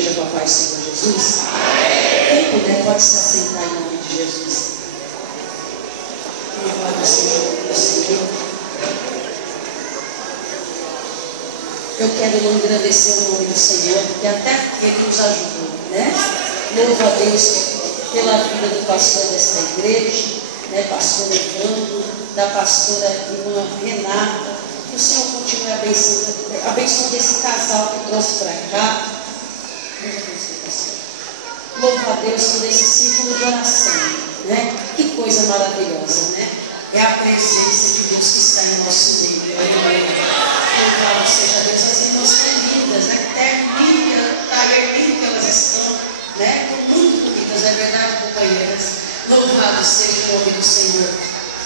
igreja com a paz do Senhor Jesus? Quem puder pode se assentar em nome de Jesus. Louvado seja o Senhor. Eu quero engrandecer o nome do Senhor, porque até aqui Ele nos ajudou, né? Louvo a Deus pela vida do pastor desta igreja, né? Pastor Evandro, da pastora irmã Renata. Que o Senhor continue abençoando esse casal que trouxe para cá. Louvo a Deus por esse círculo de oração, né? Que coisa maravilhosa, né? É a presença de Deus que está em nosso meio. Louvado seja Deus. As irmãs estão lindas, né? Até lindo que elas estão, né? Muito bonitas, é verdade, companheiras. Louvado seja o nome do Senhor.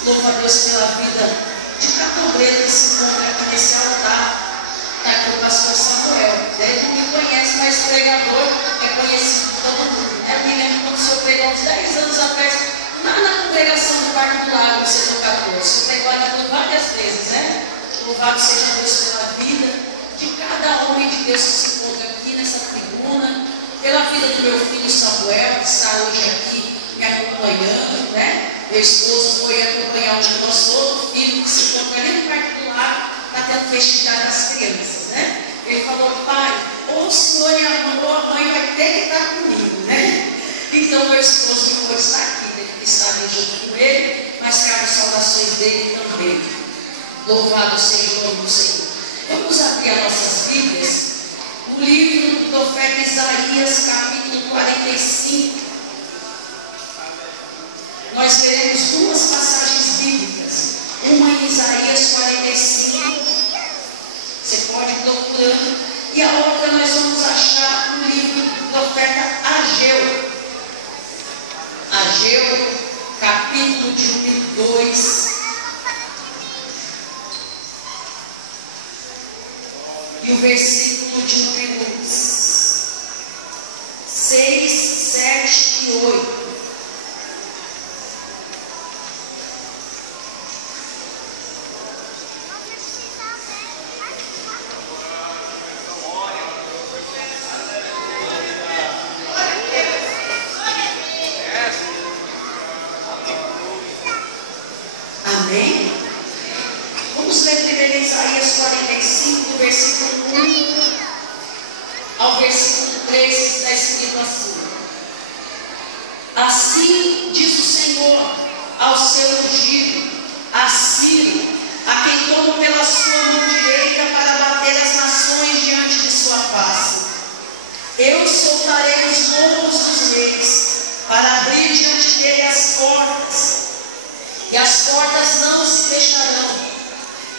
Louvo a Deus pela vida de cada obreiro que se encontra aqui nesse altar. Está aqui o pastor Samuel, né? Ele não me conhece, mas o pregador é conhecido por todo mundo. Eu me lembro quando o senhor pregou uns 10 anos atrás, na congregação do Parque do Lago, no setor 14. O senhor pregou aqui várias vezes, né? Louvado seja Deus pela vida de cada homem de Deus que se encontra aqui nessa tribuna, pela vida do meu filho Samuel, que está hoje aqui me acompanhando, né? Meu esposo foi acompanhar o nosso outro filho que se encontra ali no Parque do Lago, está tendo festividade das crianças, né? Ele falou: pai, ou o senhor e a mãe vai ter que estar comigo, né? Então meu esposo não pôde estar aqui, teve que estar ali junto com ele, mas trago saudações dele também. Louvado seja o nome do Senhor. Vamos abrir as nossas Bíblias, o livro do profeta Isaías, capítulo 45. Nós veremos duas passagens bíblicas, uma em Isaías 45, você pode ir procurando, e a outra nós vamos achar no livro do profeta Ageu. Ageu, capítulo de número 2. E o versículo de número 6, 7 e 8. Amém? Vamos ler primeiro Isaías 45, versículo 1 ao versículo 3, que está escrito assim: assim diz o Senhor ao seu ungido, a Ciro, a quem tomo pela sua mão direita para bater as nações diante de sua face. Eu soltarei os lomos dos reis, para abrir diante dele as portas, e as portas não se fecharão.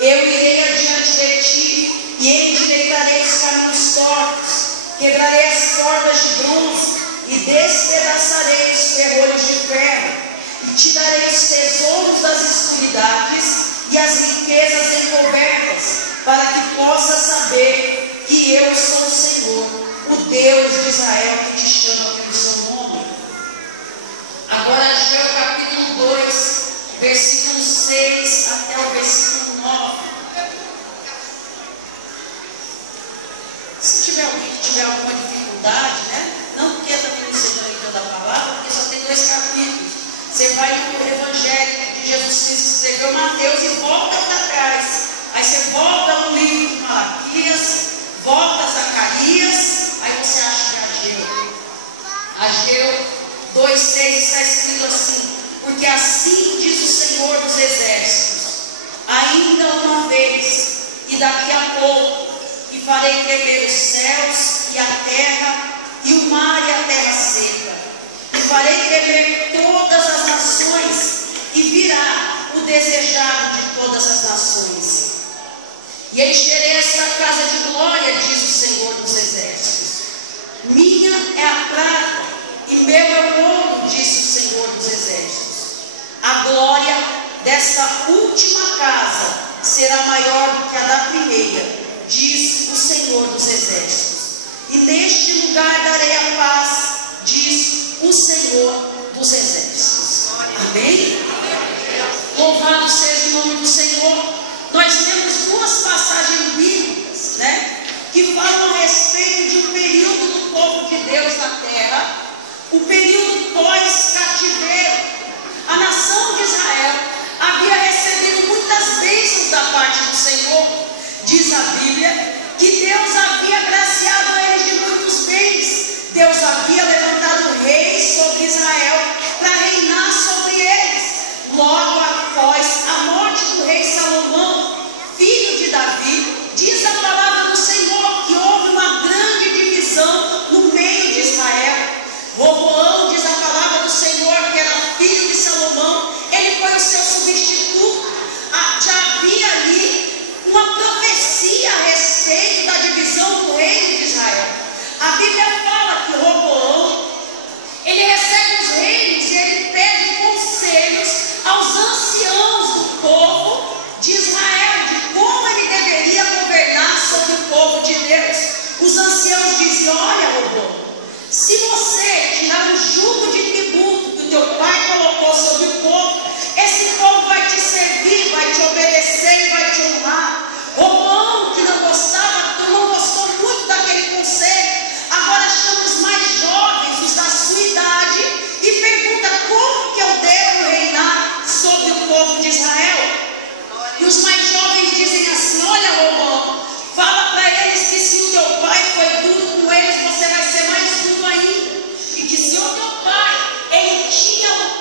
Eu irei adiante de ti, e endireitarei os caminhos tortos, quebrarei as portas de bronze, e despedaçarei os ferrolhos de ferro, e te darei os tesouros das escuridades, e as riquezas encobertas, para que possas saber que eu sou o Senhor, o Deus de Israel, que te chama pelo seu nome. Agora, Ageu capítulo 2, versículo 6 até o versículo 9. Se tiver alguém que tiver alguma dificuldade, né? Não porque também não seja leitura da palavra, porque só tem 2 capítulos. Você vai no Evangelho de Jesus Cristo, escreveu Mateus e volta para trás. Aí você volta no livro de Malaquias, volta a Zacarias, aí você acha que é Ageu. Ageu 2,6 está escrito assim: porque assim diz o Senhor dos Exércitos, ainda uma vez, e daqui a pouco, e farei tremer os céus e a terra, e o mar e a terra seca, e farei tremer todas as nações, e virá o desejado de todas as nações. E encherei esta casa de glória, diz o Senhor dos Exércitos. Minha é a prata, e meu é o ouro, disse o Senhor dos Exércitos. A glória desta última casa será maior do que a da primeira, diz o Senhor dos Exércitos. E neste lugar darei a paz, diz o Senhor dos Exércitos. Amém? Louvado seja o nome do Senhor. Nós temos duas passagens bíblicas, né, que falam a respeito de um período do povo de o período pós-cativeiro. A nação de Israel havia recebido muitas bênçãos da parte do Senhor. Diz a Bíblia que Deus havia agraciado eles de muitos bens. Deus havia levantado reis sobre Israel para reinar sobre eles. Logo após a morte do rei Salomão, filho de Davi, diz a palavra do Senhor que houve uma grande divisão no meio de Israel. Roboão, diz a palavra do Senhor, que era filho de Salomão, ele foi o seu substituto. Já havia ali uma profecia a respeito da divisão do reino de Israel. A Bíblia fala que Roboão, ele recebe os reis e ele pede conselhos aos anciãos do povo de Israel, de como ele deveria governar sobre o povo de Deus. Os anciãos dizem: olha, Roboão, se você tirar o jugo de tributo que o teu pai colocou sobre o povo, esse povo vai te servir, vai te obedecer e vai te honrar. Roboão, que não gostou muito daquele conselho, agora chama os mais jovens, os da sua idade, e pergunta: como que eu devo reinar sobre o povo de Israel? E os mais jovens dizem assim: olha, Roboão, fala para eles que se o teu pai foi duro com eles, você vai ser mais duro ainda. E que se o teu pai, ele tinha o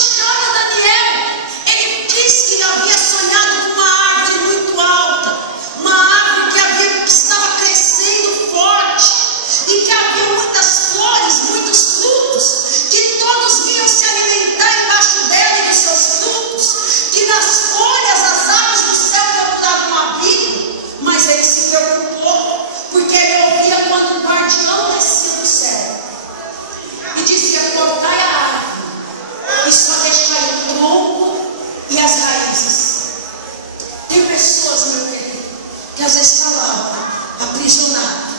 chama Daniel, ele disse que havia sonhado com uma árvore muito alta, uma árvore que estava crescendo forte e que havia muitas flores, muitos frutos, que todos vinham se alimentar embaixo dela e dos seus frutos, que nas folhas as aves do céu procuravam abrigo, mas ele se preocupou, porque ele ouvia quando um guardião descia do céu e dizia: cortai a árvore e só deixai o tronco e as raízes. Tem pessoas, meu querido, que às vezes está lá, aprisionado.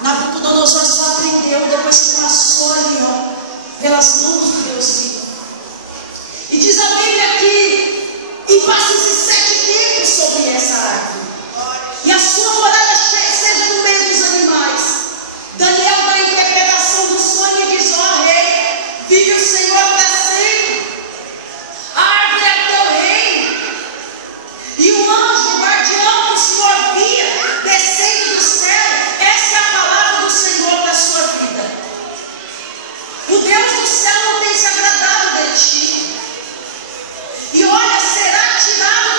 Nabucodonosor só aprendeu depois que passou ali, pelas mãos de Deus vivo. E diz a Bíblia que e passe-se 7 tempos sobre essa árvore, e a sua morada seja no meio dos animais. Daniel dá a interpretação do sonho e diz: ó rei, vive o Senhor para sempre. A árvore é teu reino. E o anjo, o guardião que o Senhor via descendo do céu, essa é a palavra do Senhor para a sua vida. O Deus do céu não tem se agradado de ti. E olha, será tirado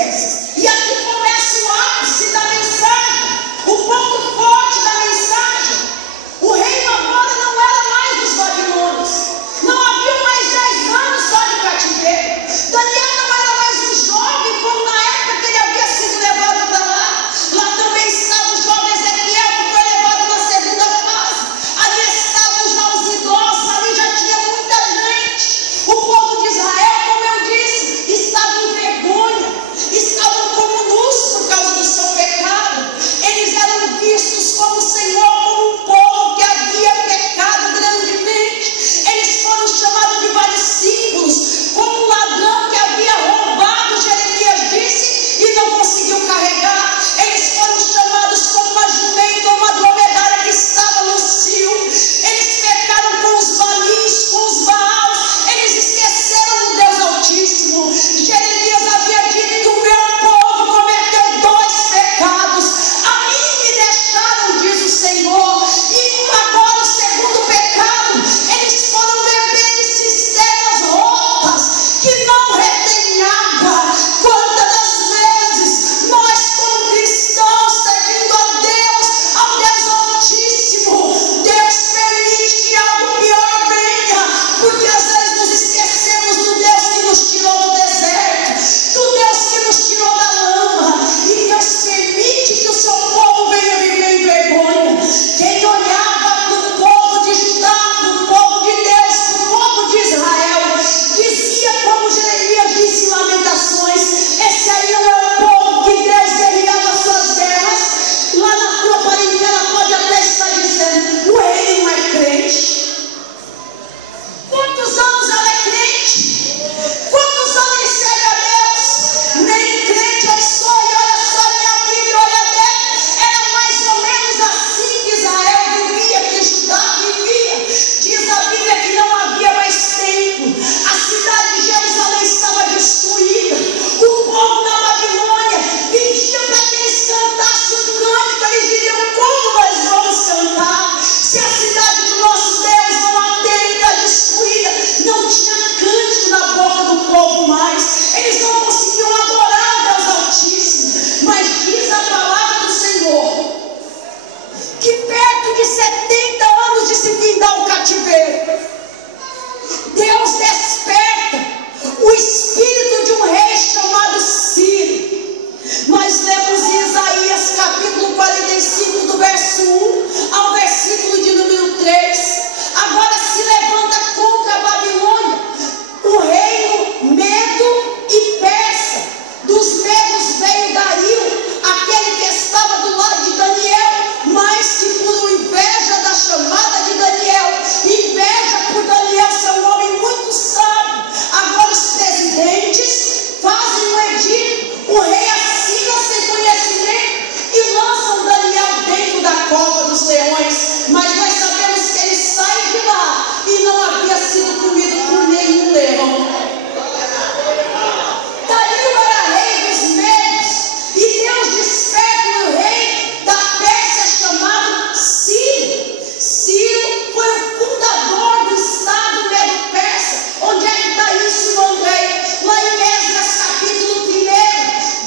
persas. E aqui começa o ápice da mensagem, o ponto forte da mensagem. O reino agora não era mais dos babilônios, não havia mais 10 anos só de cativeiro. Daniel não era mais um jovem como na época que ele havia sido levado para lá. Lá também estava o jovem Ezequiel, que foi levado na segunda fase. Ali estavam já os idosos, ali já tinha muita gente. O povo de Israel, como eu disse, estava em vergonha, estavam como nus por causa do seu pecado. Eles eram vistos como o Senhor, como um povo que havia pecado grandemente. Eles foram chamados de vários símbolos, como um ladrão que havia roubado, Jeremias disse, e não conseguiu carregar. Eles foram chamados como uma jumenta ou uma dromedária que estava no cio. Eles pecaram com os balins, com os baals. Eles esqueceram do Deus Altíssimo. Jeremias havia dito que o meu povo cometeu 2 pecados. A mim me deixaram, diz o Senhor. E agora o segundo pecado, eles foram beber de cisternas rotas que não retêm água. Quantas das vezes nós, como cristãos, servindo a Deus, ao Deus Altíssimo, Deus permite que algo pior venha, porque às vezes nos esquecemos do Deus que nos tirou do deserto, do Deus que nos tirou da lama, e Deus permite que o seu povo venha viver em vergonha. Quem olhava para o povo de Judá, para o povo de Deus, para o povo de Israel, dizia, como Jeremias disse em Lamentações: esse aí não é o povo que Deus guerreava as suas guerras. Lá na tua parentela pode até estar dizendo: o rei não é crente. Quantos anos ela é crente? Quantos anos ele serve a Deus? Nem crente eu sou, e olha só minha Bíblia, olha bem. Era mais ou menos assim que Israel vivia, que Judá vivia. Diz a Bíblia que não havia mais templo. A cidade de Jerusalém estava destruída. O povo da Babilônia pedia para que eles cantassem um cântico. Eles diziam: como nós vamos cantar se a cidade do nosso Deus não há tempo, está destruída? Não tinha cântico na boca do povo mais. Eles não conseguiam adorar o Deus Altíssimo. Mas diz a palavra do Senhor que perto de 70 anos de se findar o cativeiro, Deus desperta o espírito de um rei chamado Ciro. Nós lemos em Isaías capítulo 45, do verso 1 ao versículo de número 3. Agora se levanta contra a Babilônia o reino medo e persa. Dos medos veio Dario, aquele que estava do lado de Daniel, mas que por inveja da chamada de Daniel, inveja por Daniel ser um homem muito sábio, agora os presidentes fazem um edito, o rei assina sem conhecimento e lançam Daniel dentro da cova dos leões. Mas nós sabemos que ele sai de lá e não havia sido comido por nenhum leão. Dario era rei dos medos, e Deus desperta o rei da Pérsia chamado Ciro. Ciro foi o fundador do estado medo-persa. Onde é que está isso, meu rei? Lá em Esdras capítulo 1,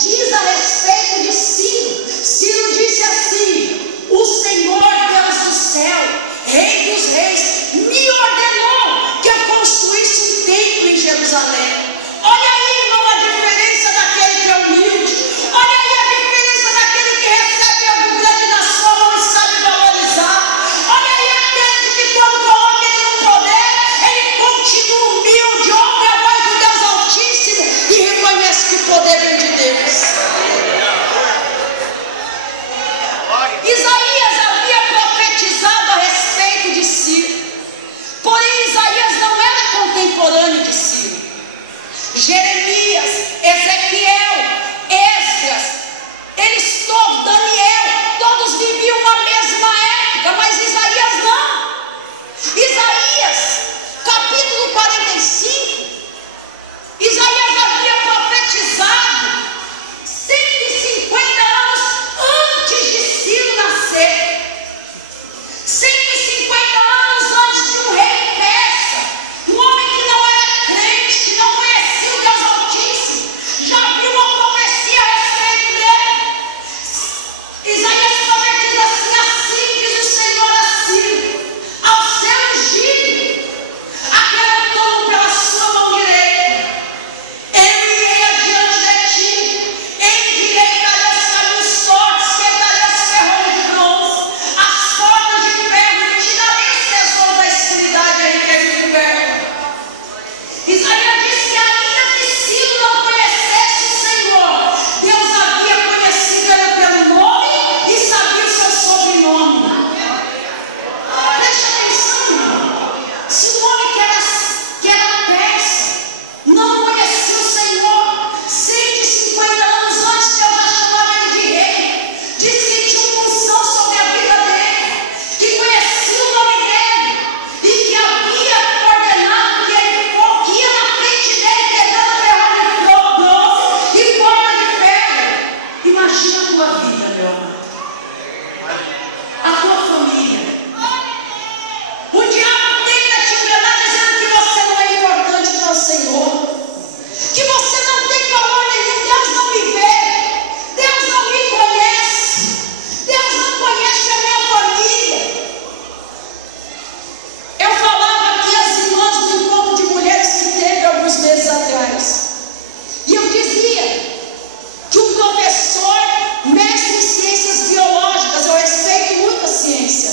professor, mestre em ciências biológicas, eu respeito muito a ciência,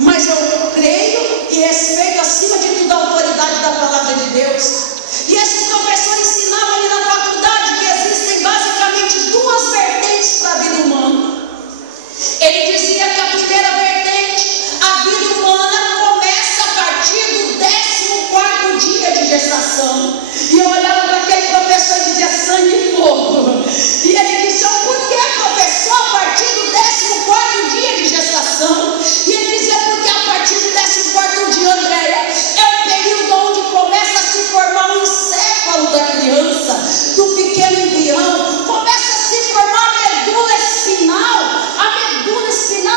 mas eu creio e respeito acima de tudo a autoridade da palavra de Deus. E esse professor ensinava ali na faculdade que existem basicamente duas vertentes para a vida humana. Ele dizia que a primeira vertente, a vida humana, começa a partir do 14º dia de gestação. E eu olhava para aquele professor e dizia: sangue e fogo. E ele disse: por que, professor, a partir do 14º dia de gestação? E ele dizia: porque a partir do 14º dia, Andréia, é o período onde começa a se formar o encéfalo da criança, do pequeno embrião, começa a se formar a medula espinal,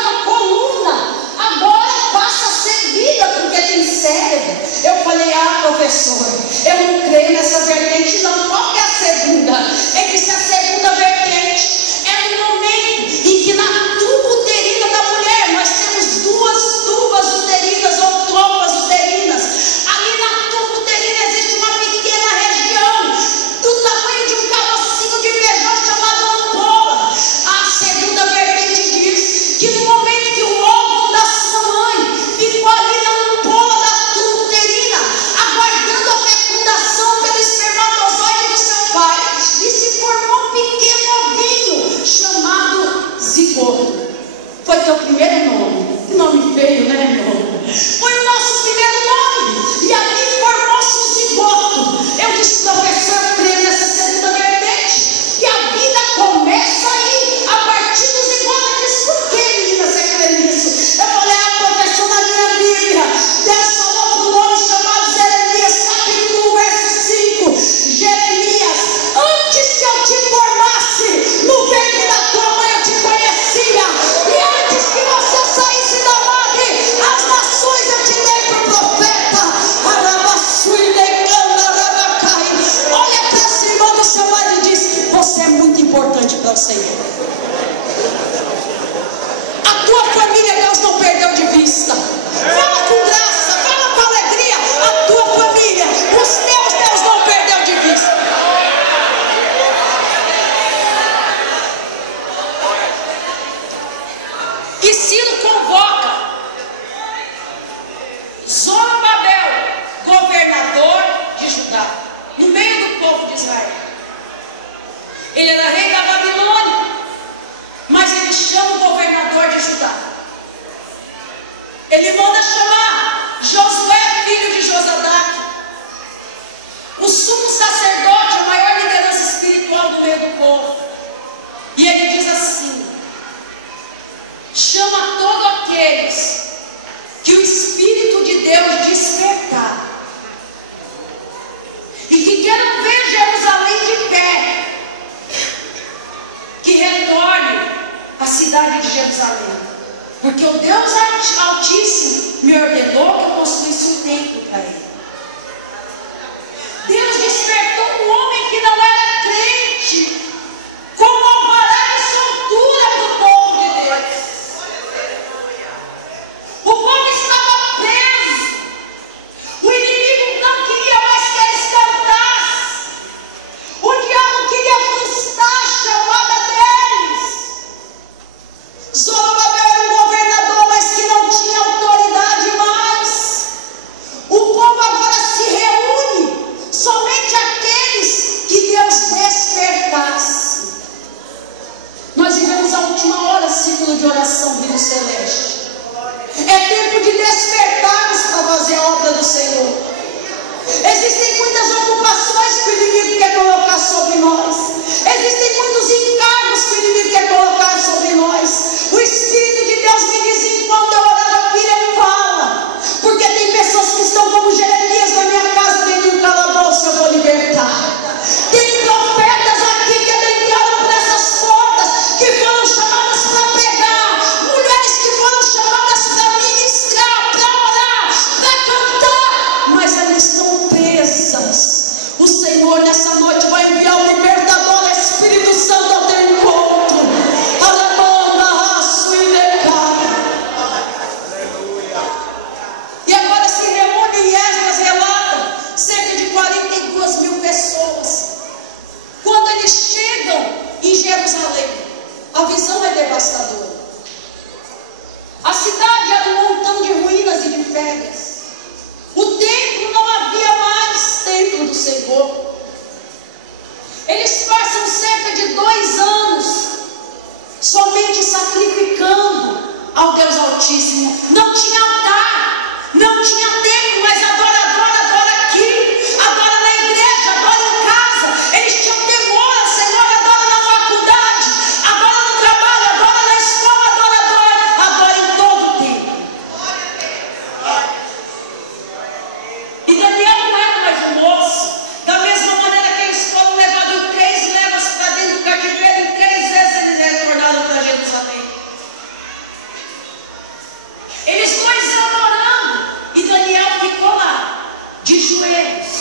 a coluna, agora passa a ser vida, porque tem cérebro. Eu falei: professor, eu não creio nessa vertente não. Qual que é a segunda? Ele disse: a segunda vertente é no momento em que na tuba uterina da mulher, nós temos duas tubas uterinas ou trompas uterinas. Ali na tuba uterina existe uma pequena região do tamanho de um carocinho de feijão chamado ampola. A segunda vertente diz que no momento que o óvulo da sua mãe ficou ali na ampola da tuba uterina, aguardando a fecundação pelo espermatozoide do seu pai, e se formou um pequeno ovinho chamado zigoto. Foi teu primeiro nome. Que nome feio, né, irmão? Foi o nosso primeiro nome. E ali formou-se o zigoto. Eu disse: professor, eu creio nessa segunda vertente, que a vida começa aí, a partir do zigoto. Eu disse: por que, menina, você crê nisso? Eu falei: professor, na minha Bíblia, Deus falou para um homem chamado Jeremias, capítulo 1, verso 5. Jeremias: antes que eu te formasse no ventre da tua mãe, eu te conhecia. E antes que você saísse da madre, as nações eu te dei para o profeta. Olha para esse irmão do seu lado e diz: você é muito importante para o Senhor. A tua família Deus não perdeu de vista. Fala com graça, fala com alegria. A tua família, os teus Deus não perdeu de vista. E Ciro convoca Zorobabel, governador de Judá, no meio do povo de Israel. Ele era rei da Babilônia, mas ele chama o governador de Judá. Ele manda chamar Josué, filho de Josadaque, o sumo sacerdote, a maior liderança espiritual do meio do povo. E ele diz assim: chama todos aqueles que o Espírito de Deus despertar e que queiram ver Jerusalém de pé, que retorne à cidade de Jerusalém, porque o Deus Altíssimo me ordenou que eu construísse um templo para Ele. Deus despertou um homem que não era crente, como alvará de soltura do povo de Deus. O povo estava preso. O inimigo não queria mais que eles cantassem. O diabo queria frustrar a chamada deles. Zorobabel era um governador, mas que não tinha autoridade mais. O povo agora se reúne, somente aqueles que Deus despertasse. Nós vivemos a última hora, círculo de oração, Vila Celeste. É tempo de despertarmos para fazer a obra do Senhor. Existem muitas ocupações que o inimigo quer colocar sobre nós. Existem muitos encargos que o inimigo quer colocar sobre nós. O Espírito de Deus me diz: enquanto eu orava, filha, fala. Porque tem pessoas que estão como Jeremias na minha casa, dentro de um calabouço, eu vou libertar. Tem profetas aqui que adentraram por essas portas, que foram chamadas para pregar. Mulheres que foram chamadas para ministrar, para orar, para cantar, mas elas estão presas. O Senhor nessa noite vai enviar o libertador, Espírito Santo, ao teu encontro. devastadora. A cidade era um montão de ruínas e de pedras. O templo, não havia mais templo do Senhor. Eles passam cerca de 2 anos somente sacrificando ao Deus Altíssimo. Não tinha altar, não tinha templo, mas adora aqui, adora na igreja, adora em casa. Eles tinham temor ao Senhor, adora na faculdade, adora no trabalho, adora na escola, adora em todo o tempo. E Daniel não era mais um moço. Da mesma maneira que eles foram levados em 3 levas para dentro do cativeiro, em 3 vezes eles retornaram para Jerusalém. Eles 2 anos orando, e Daniel ficou lá, de joelhos,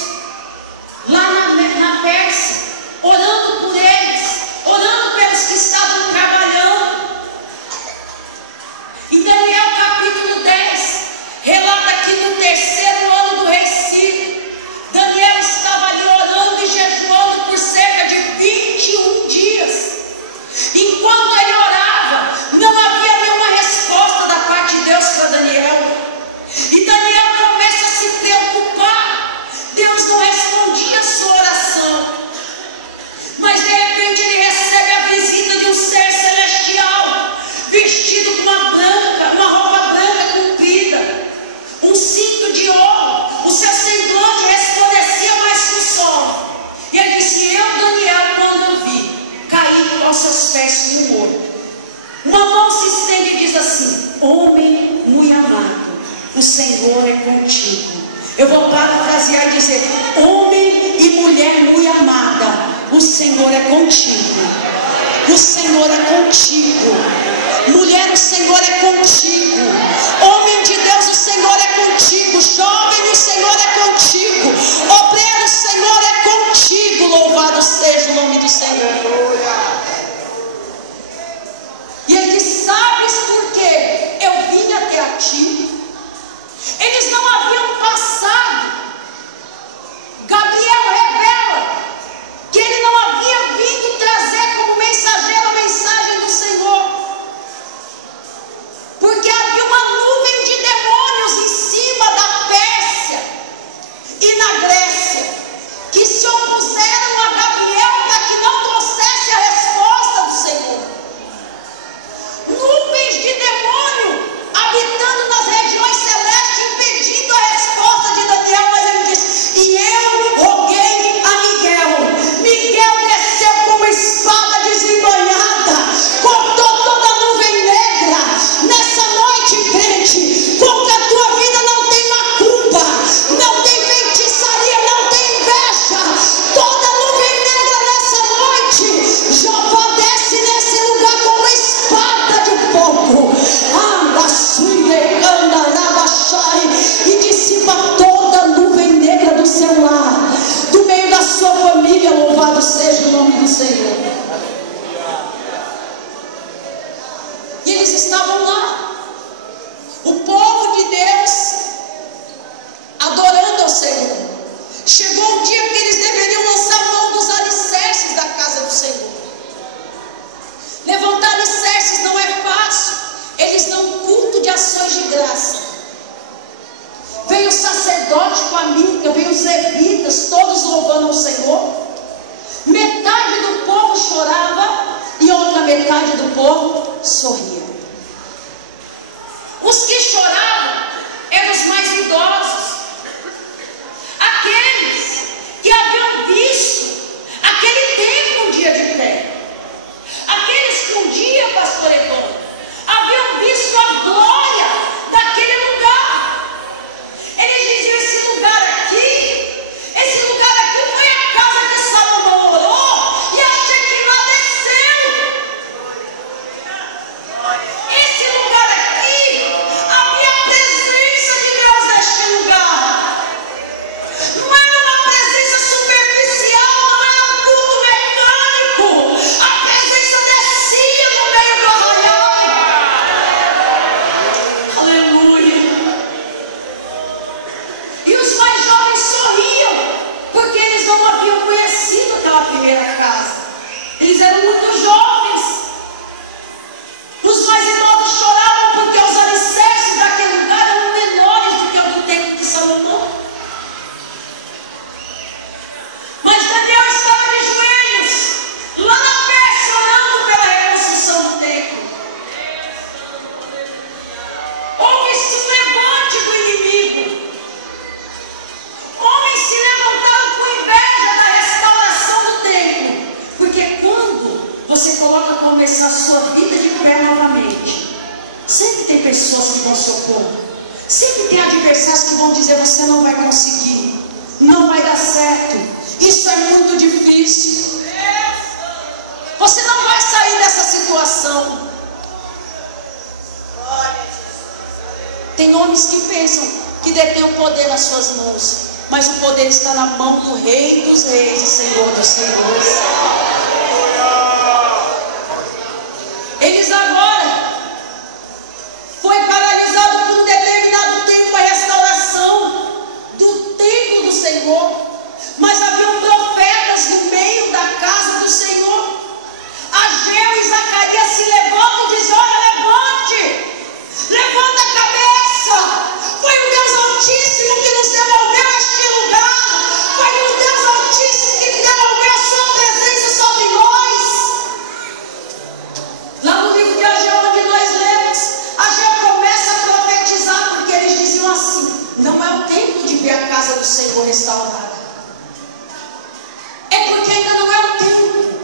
lá na Pérsia, orando por eles, orando pelos que estavam trabalhando. Em Daniel capítulo 10, relata que no 3º ano do rei Ciro, Daniel estava ali orando e jejuando por cerca de 21 dias. Enquanto ele orava, não havia nenhuma resposta da parte de Deus para Daniel. E Daniel começa a se preocupar. Deus não respondia a sua oração. Mas de repente ele recebe a visita de um ser celestial, vestido com uma roupa branca comprida, um cinto de ouro. O seu semblante resplandecia mais que o sol. E ele disse: eu, Daniel, quando eu vi, caí aos seus pés como morto. Uma mão se estende e diz assim: homem muito amado, o Senhor é contigo. Eu vou parafrasear e dizer: homem e mulher muito amada, o Senhor é contigo. O Senhor é contigo. Mulher, o Senhor é contigo. Homem de Deus, o Senhor é contigo. Jovem, o Senhor é contigo. Obreiro, o Senhor é contigo. Louvado seja o nome do Senhor. E ele diz: sabes por quê? Eu vim até a ti. Eles não haviam passado. Gabriel revela que ele não havia vindo trazer como mensageiro a mensagem do Senhor, porque havia uma nuvem de demônios em cima da Pérsia e na Grécia, que se opuseram a Gabriel para que não trouxesse a resposta do Senhor. Nuvens de demônio habitando nas regiões celestes, impedindo a resposta de Daniel. Mas ele diz: e eu roguei a Miguel. Miguel desceu com uma espada desembanhada, cortou toda a nuvem negra. Nessa noite, crente, contra a tua vida não tem macumba, não tem feitiçaria, não tem inveja. Toda a nuvem negra nessa noite, Jeová desce nesse lugar com uma espada de fogo. E dissipa toda a nuvem negra do seu lar, do meio da sua família. Louvado seja o nome do Senhor. E eles estavam lá, o povo de Deus, adorando ao Senhor. Chegou o dia que eles deveriam lançar mão dos alicerces da casa do Senhor. Levantar alicerces não é fácil. Eles dão um culto de ações de graça. Veio o sacerdote com a mímica, veio os levitas, todos louvando ao Senhor. Metade do povo chorava e outra metade do povo sorria. Os que choravam eram os mais idosos, aqueles que haviam visto aquele templo um dia de pé, aqueles que um dia, pastor Edom, haviam visto a glória daquele lugar. Eles diziam: esse lugar aqui foi a casa que Salomão orou e a Shequimá desceu. Esse lugar aqui, havia a presença de Deus neste lugar. pode começar a sua vida de pé novamente. Sempre tem pessoas que vão se opor. Sempre tem adversários que vão dizer: você não vai conseguir, não vai dar certo, isso é muito difícil, você não vai sair dessa situação. Tem homens que pensam que detêm o poder nas suas mãos, mas o poder está na mão do Rei dos Reis e Senhor dos Senhores. Eles agora foi paralisado por um determinado tempo a restauração do templo do Senhor, mas haviam profetas no meio da casa do Senhor. Ageu e Zacarias se levantam e dizem: olha, levanta a cabeça, foi o Deus Altíssimo que nos devolveu este lugar, foi o Deus Altíssimo que devolveu a sua presença sobre nós. Lá no livro de Ageu, onde nós lemos, Ageu começa a profetizar, porque eles diziam assim: não é o tempo de ver a casa do Senhor restaurada, é porque ainda não é o tempo.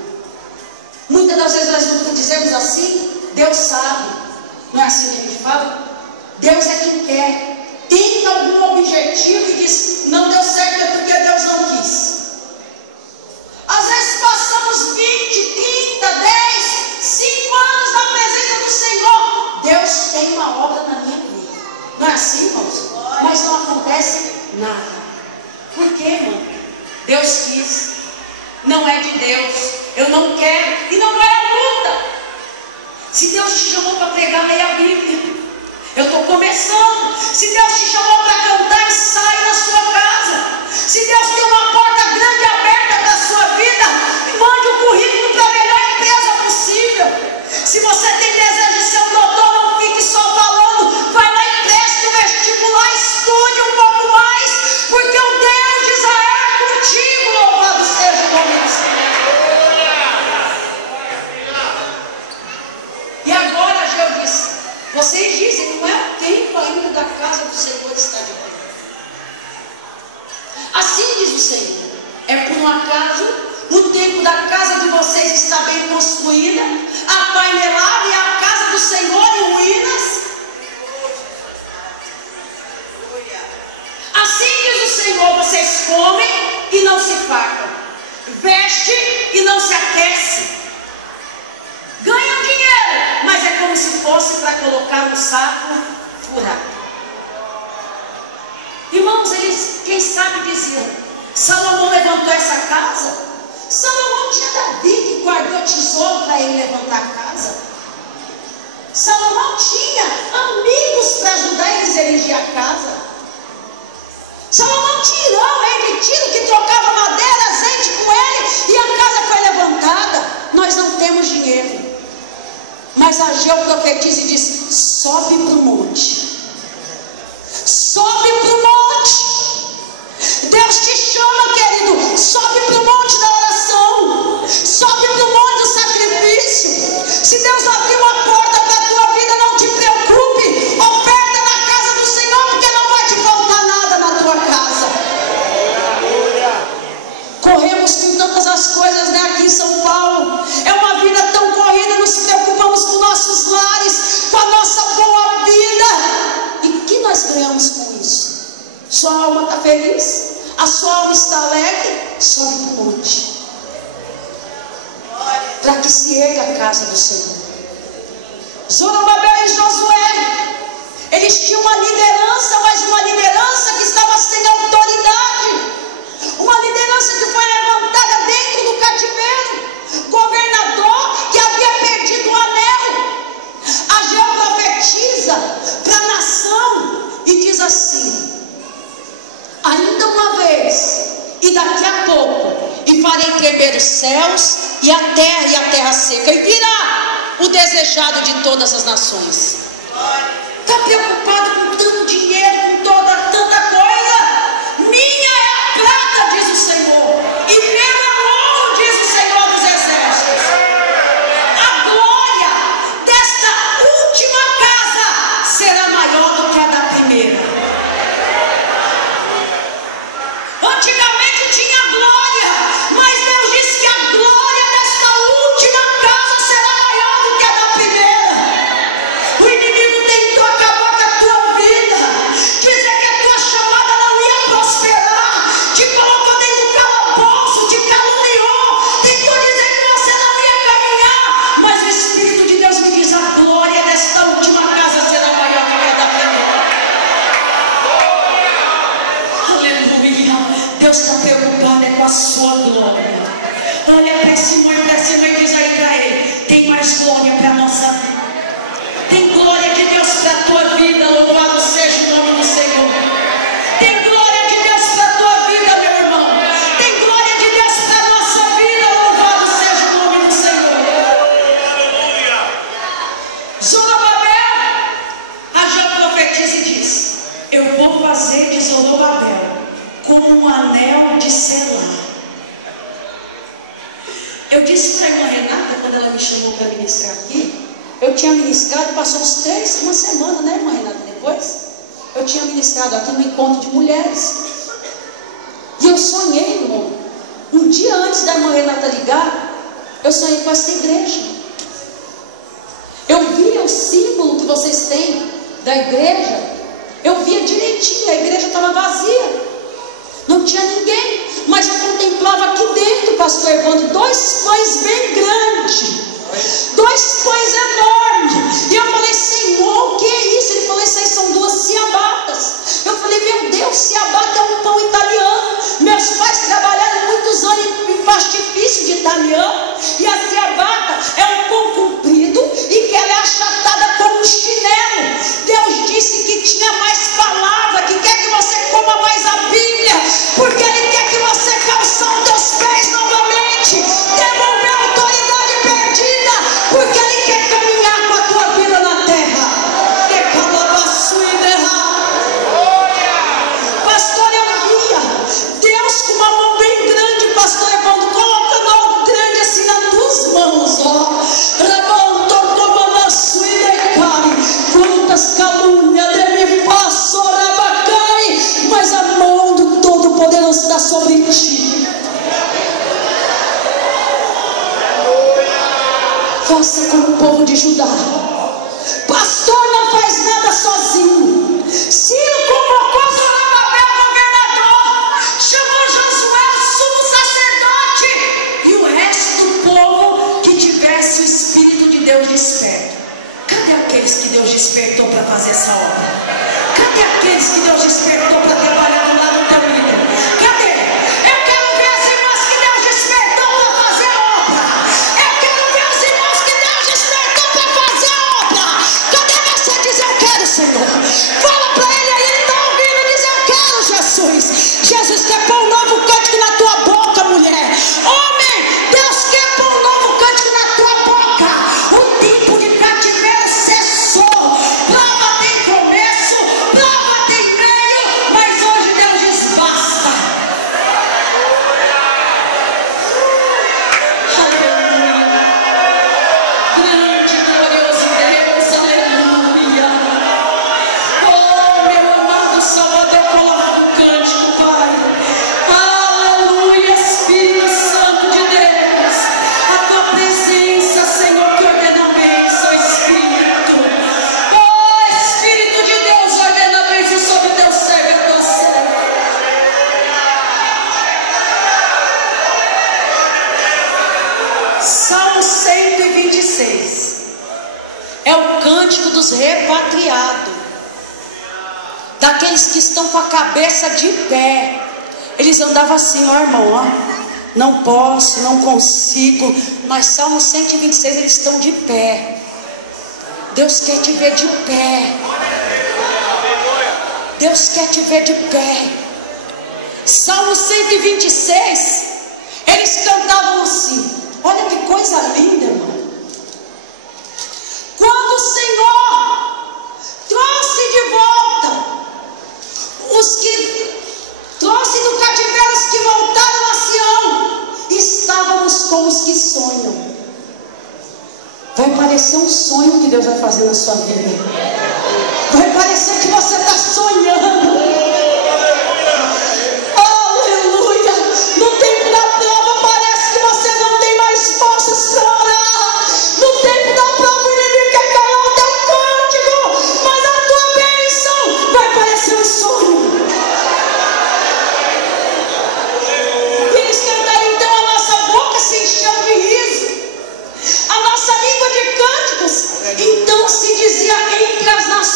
Muitas das vezes nós nunca dizemos assim: Deus sabe. Não é assim que a gente fala? Deus é quem quer. Tem algum objetivo e diz: não deu certo, é porque Deus não quis. Às vezes passamos 20, 30, 10, 5 anos na presença do Senhor. Deus tem uma obra na minha vida. Não é assim, irmãos? Mas não acontece nada. Por quê, irmão? Deus quis. Não é de Deus. Eu não quero. E não é a luta. Se Deus te chamou para pregar, leia a Bíblia. Eu estou começando. Se Deus te chamou para cantar, ensaie na sua casa. Se Deus tem uma porta grande aberta para a sua vida, mande o currículo para a melhor empresa possível. Se você tem desejo de ser um doutor, não fique só falando. Vai lá e preste o vestibular, estude um pouco mais, porque o Deus de Israel é contigo. Louvado seja o nome do Senhor. E agora Ageu disse: vocês dizem, não é o tempo ainda da casa do Senhor estar de pé. Assim diz o Senhor: é por um acaso o tempo da casa de vocês está bem construída, apainelada, e a casa do Senhor em ruínas? Assim diz o Senhor: vocês comem e não se fartam, vestem e não se aquecem, ganham dinheiro, mas é como se fosse para colocar um saco furado. Irmãos, eles, quem sabe, diziam: Salomão levantou essa casa? Salomão tinha Davi que guardou tesouro para ele levantar a casa. Salomão tinha amigos para ajudar eles a erigir a casa. Salomão tinha Irão, rei de Tiro, que trocava madeira, azeite com ele, e a casa foi levantada. Nós não temos dinheiro. Mas Ageu profetiza e diz: sobe para o monte. Sobe para o monte. Deus te chama, querido. Sobe para o monte da oração. Sobe para o monte do sacrifício. Se Deus abrir uma porta para a tua vida, não te preocupe. Oferta na casa do Senhor, porque não vai te faltar nada na tua casa. Corremos com tantas as coisas, né, aqui em São Paulo. É uma vida tão corrida, nos preocupamos com nossos lares, com a nossa boa vida. E o que nós ganhamos com isso? Sua alma está feliz? A sua alma está alegre? Sobe para o monte, para que se erga a casa do Senhor. Zorobabel e Josué, eles tinham uma liderança, mas uma liderança que estava sem autoridade. Uma liderança que foi levantada dentro do cativeiro. Governador que havia perdido o anel. Ageu profetiza para a nação e diz assim: ainda uma vez, e daqui a pouco, e farei tremer os céus e a terra seca, e virá o desejado de todas as nações. Está preocupado com tanto dinheiro, com tanta coisa? Minha é a prata, diz o Senhor, e meu é o ouro, diz o Senhor dos exércitos. A glória desta última casa será maior do que a da primeira. Antigamente tinha glória, mas Deus disse que a glória desta última casa será glória desta última casa será maior que a da primeira. Aleluia. Deus está preocupado com a sua glória. Olha para esse irmão e diz aí para ele: tem mais glória para a nossa vida. Tem glória de Deus para a tua vida. Louvado seja o nome do Senhor. Tem glória de Deus para a tua vida, meu irmão. Tem glória de Deus para a nossa vida. Louvado seja o nome do Senhor. Zorobabel, Ageu profetiza e diz: eu vou fazer de Zorobabel como um anel de selar. Eu disse para a irmã Renata, quando ela me chamou para ministrar aqui, eu tinha ministrado, passou uma semana, né, irmã Renata, depois? Eu tinha ministrado aqui no encontro de mulheres. E eu sonhei, irmão, um dia antes da irmã Renata ligar, eu sonhei com essa igreja. Eu via o símbolo que vocês têm da igreja, eu via direitinho, a igreja estava vazia. Não tinha ninguém, mas eu contemplava aqui dentro, pastor Evandro, 2 pães bem grandes, 2 pães enormes. E eu falei: Senhor, o que é isso? Ele falou: isso aí são 2 ciabatas. Eu falei: meu Deus, ciabata é um pão italiano. Meus pais trabalharam muitos anos em pastifício de italiano. E a ciabata é um pão comprido e que ela é achatada como um chinelo. Deus disse que tinha mais palavra, que quer que você coma mais a Bíblia, porque Ele quer que você calçar os teus pés novamente, devolver a autoridade perdida, porque Ele quer caminhar com a tua vida na terra. Pastor, eu via Deus com uma mão bem grande, pastor Evandro, colocando algo grande assim nas tuas mãos, ó. Quantas calúnias de me passou, mas a mão do Todo-Poderoso está sobre ti. Faça como o povo de Judá. Pastor não faz nada sozinho. Ciro convocou Zorobabel, governador, chamou Josué, sumo sacerdote, e o resto do povo que tivesse o Espírito de Deus desperto. Cadê aqueles que Deus despertou para fazer essa obra? Cadê aqueles que Deus despertou para trabalhar do lado do teu líder? Cadê? Eu quero ver as irmãs que Deus despertou para fazer a obra. Eu quero ver os irmãos que Deus despertou para fazer a obra. Cadê você diz: eu quero, Senhor? Fala para ele aí, ele está ouvindo, diz: eu quero, Jesus. Jesus quer pôr um novo cântico na tua boca, mulher. Homem, Deus quer pôr um novo cântico na tua boca. O tempo de cativeiro cessou. Prova tem começo, prova tem meio, mas hoje Deus diz: basta. Aleluia. Grande, glorioso Deus, aleluia. Oh, meu amado Salvador, coloca o cântico, Pai. Aleluia, Espírito Santo de Deus. A tua presença, Senhor, que ordena a bênção, Espírito. Oh, Espírito de Deus, ordena a bênção sobre o teu servo e a tua serva. Salmo 126 é o cântico dos repatriados, daqueles que estão com a cabeça de pé. Eles andavam assim, ó, irmão, ó. Não posso, não consigo. Mas Salmo 126, eles estão de pé. Deus quer te ver de pé. Deus quer te ver de pé. Salmo 126, eles cantavam assim. Olha que coisa linda, irmão. Quando o Senhor trouxe de volta os que trouxe do cativeiro os que voltaram a Sião, estávamos como os que sonham. Vai parecer um sonho que Deus vai fazer na sua vida. Vai parecer que você está sonhando. Aleluia. No tempo da prova parece que você não tem mais forças para orar. No tempo da prova o inimigo quer calar o teu cântico, mas a tua bênção vai parecer um sonho. Eles cantaram, então a nossa boca se encheu de riso, a nossa língua de cânticos. Então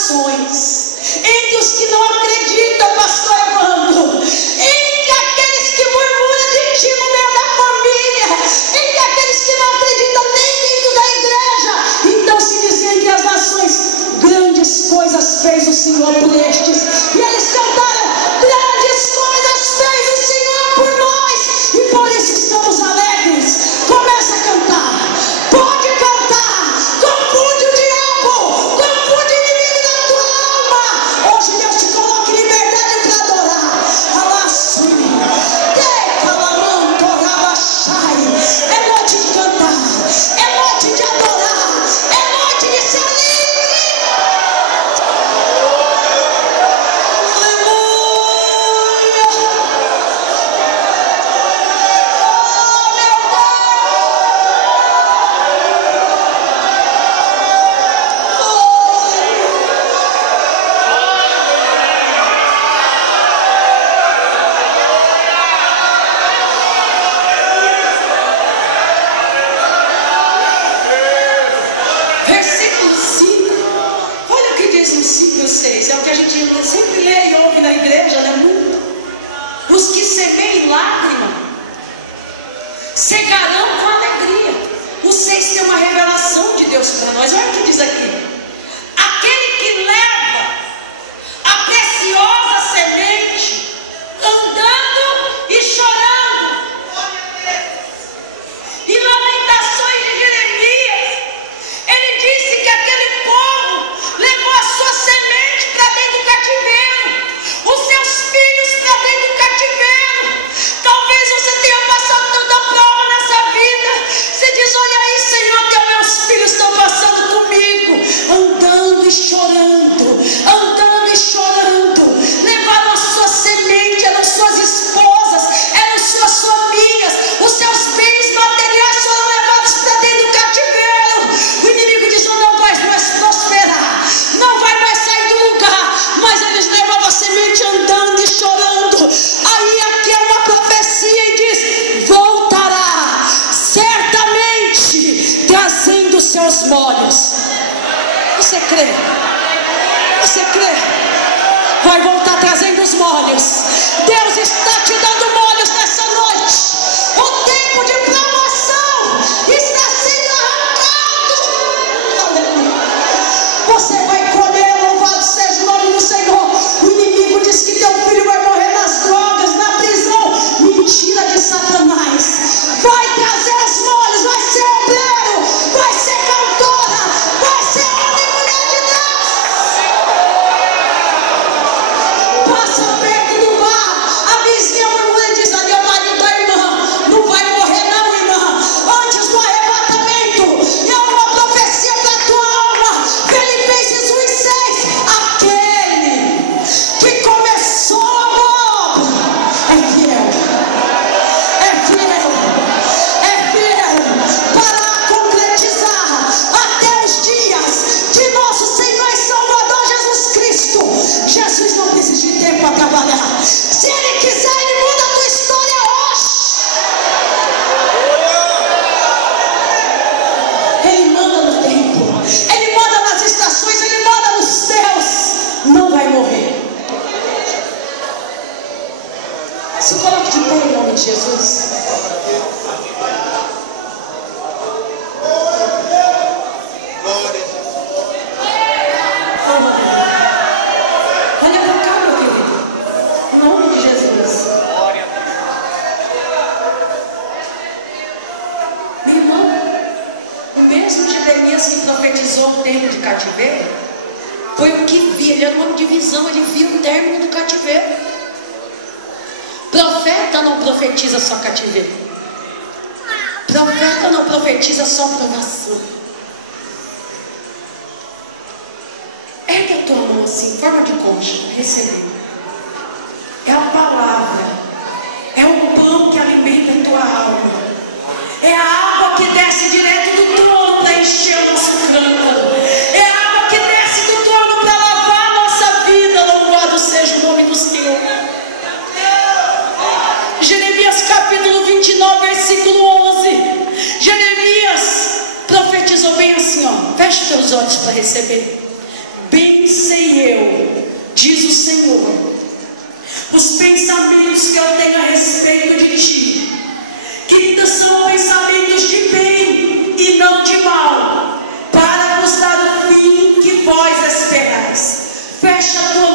nações, entre os que não acreditam, pastor Evandro, entre aqueles que murmuram de ti no meio da família, entre aqueles que não acreditam nem dentro da igreja. Então se dizia entre as nações: grandes coisas fez o Senhor por estes. E eles cantaram: grandes coisas fez o Senhor por nós, e por isso estamos alegres. Começa a cantar, pode cantar, confunde o diabo, confunde o inimigo da tua alma. Hoje Deus te coloca em liberdade para adorar. É noite de cantar, é noite de adorar, é noite de ser livre. Aleluia. Oh, meu Versículo 5, olha o que diz no 5 e 6, é o que a gente sempre lê e ouve na igreja, né? Os que semeiam lágrima cegarão com alegria. O 6 tem uma revelação de Deus para nós. Olha o que diz aqui: aquele que leva a preciosa semente andando e chorando, e lamentações de Jeremias, ele disse que aquele povo levou a sua semente para dentro do cativeiro, os seus filhos para dentro do cativeiro. Talvez você tenha passado tanta prova nessa vida. Você diz: olha aí, Senhor, até meus filhos estão passando comigo, andando e chorando, andando e chorando. Levaram a sua semente, eram suas esposas, eram suas famílias, os seus bens materiais foram levados para dentro do cativeiro. O inimigo diz: não vai mais prosperar, não vai mais sair do lugar. Mas eles levavam a semente andando e chorando. Aí aqui é uma profecia e diz: voltará certamente trazendo seus molhos. Você crê? Você crê? Vai voltar trazendo os molhos. Deus está te dando molhos nessa noite. O tempo de promoção está sendo arrancado. Aleluia. Você vai colher, louvado seja o nome do Senhor. O inimigo diz que teu filho vai morrer nas drogas, na prisão. Mentira de Satanás. Vai trazer os molhos, vai ser obreiro, vai ser cantora, vai ser homem e mulher de Deus. Passa perto do bar, a vizinha murmura e diz: ali é o marido da irmã, não vai morrer não, irmã. Antes do arrebatamento, é uma profecia para a tua alma. Filipenses 1:6, aquele que começou a boa obra é fiel, é fiel, é fiel para concretizar até os dias de nosso Senhor e Salvador Jesus Cristo. Jesus não precisa de tempo para trabalhar. Se Ele quiser, Ele muda a tua história hoje. Ele manda no tempo, Ele manda nas estações, Ele manda nos céus. Não vai morrer. Se coloque de pé em nome de Jesus. Olha para cá, meu querido. Em nome de Jesus. Meu irmão, o mesmo Jeremias que profetizou o termo de cativeiro, foi o que via. Ele era um homem de visão, ele via o término do cativeiro. Profeta não profetiza só cativeiro. Profeta não profetiza só provação. Ergue a tua mão assim, em forma de concha, recebendo. É a palavra, é o pão que alimenta a tua alma, é a água que desce direto do trono para encher o nosso cântaro, é a água que desce do trono para lavar a nossa vida. Louvado seja o nome do Senhor. Jeremias capítulo 29, versículo 11. Jeremias profetizou bem assim, ó. Feche teus olhos para receber. bem sei eu, diz o Senhor, os pensamentos que eu tenho a respeito de ti, que são pensamentos de bem e não de mal, para vos dar o fim que vós esperais. Fecha a tua